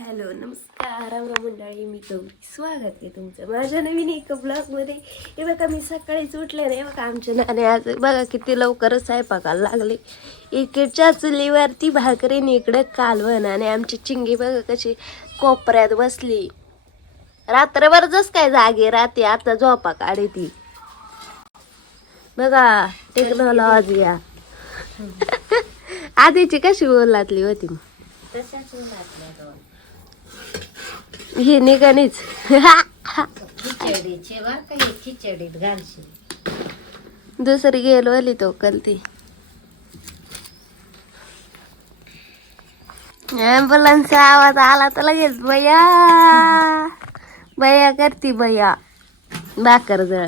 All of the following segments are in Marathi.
हॅलो नमस्कार. राम मंडळी मी गौरी स्वागत आहे तुमचं माझ्या नवीन एका ब्लॉगमध्ये. हे बघा मी सकाळीच उठले नाही बघा आमच्या नाणे आज बघा किती लवकर स्वयंपाकाला लागले. इकडच्या चुलीवरती भाकरी इकडं कालवण आणि आमची चिंगी बघा कशी कोपऱ्यात बसली. रात्रभर जस काय जागे राहते आता झोपा काढे ती. बघा टेक्नॉलॉजी या. आधीची कशी बोलातली होती? मग तशाच घातल्या दोन. हे निघानीच खिचडीचे बर का हे खिचडीत घालशील. दुसरी गेलो आली तो. कलती ॲम्ब्युलन्सचा आवाज आला तर लगेच बया बया करती बया बाकर जळ.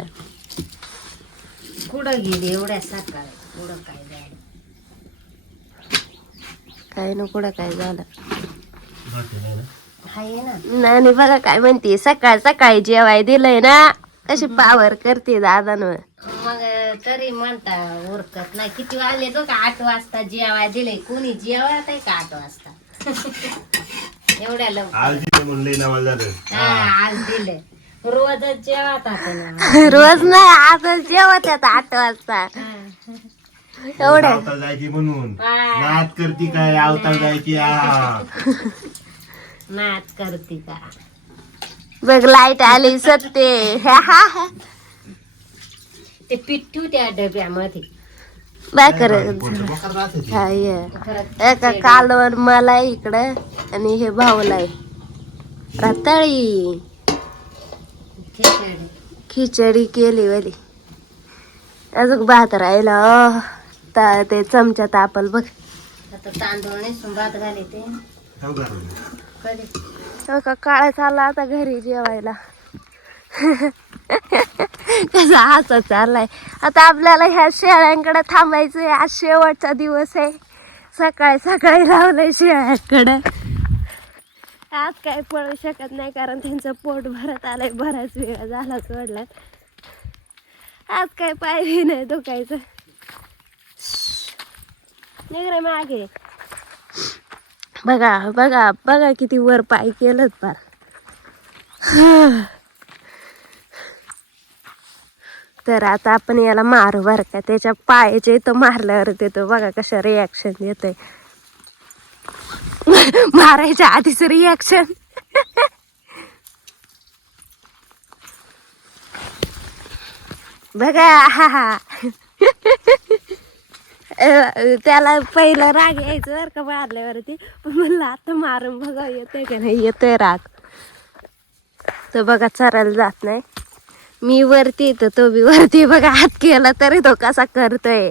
कुठं गेली एवढ्या सकाळी? कुठं काय झालं? काय न कुठं काय झालं? आहे ना नाही बघा काय म्हणते सकाळ सकाळी जेवाय दिलंय ना कशी पावर करते दादानं मग तरी म्हणता उरकत नाही. किती वाजले तो का आठ वाजता जेवाय दिले कोणी जेवत आहे का आठ वाजता? एवढ्या लवकर. आज म्हणले झालं. हा, आज दिले रोजच जेवत आता ना. रोज नाही आता जेवत येत आठ वाजता. एवढं आवता जायची म्हणून. करती काय आवता जायची. नाच करते का? बघ लाइट आली सत्ते. ते पिठ्ठू त्या डब्यामध्ये. एका कालवण मला इकडं आणि हे भाऊला रताळी. खिचडी. खिचडी केली वली. अजून भात राहिला अह, ता- ते चमचा तापल बघ. आता तांदूळ नेसून भात घाले ते हो? कधी? हो का? काळा चालला आता घरी जेवायला. कसा हसा चाललाय. आता आपल्याला ह्या शेळ्यांकडे थांबायचंय. आज शेवटचा दिवस आहे. सकाळी सकाळी लावलंय शेळ्यांकडे. आज काय पळू शकत नाही कारण त्यांचं पोट भरत आलंय. बराच वेळ झाला सोडला. आज काय पायरी नाही दुखायचं. निघ रे मागे. बघा बघा बघा किती वर पाय केलं पार तर आता आपण याला मारू बरं का. त्याच्या पायाच्या इथं मारल्यावर देतो. बघा कशा रिॲक्शन देतोय मारायच्या आधीच रिॲक्शन बघा हा हा. त्याला पहिलं राग यायचं बरं का मारल्यावरती पण म्हणलं आता मारून बघा येतोय का नाही? येतोय राग. तो बघा चरायला जात नाही. मी वरती येतो तो बी वरती बघा हात केला तरी तो कसा करतोय.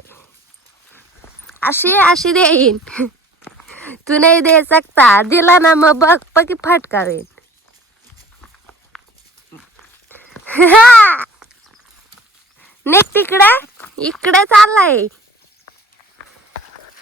अशी अशी देईन. तू नाही दे सकता दिला ना मग बघ पकी फटकावेन. नेक तिकडे. इकडे चाललाय.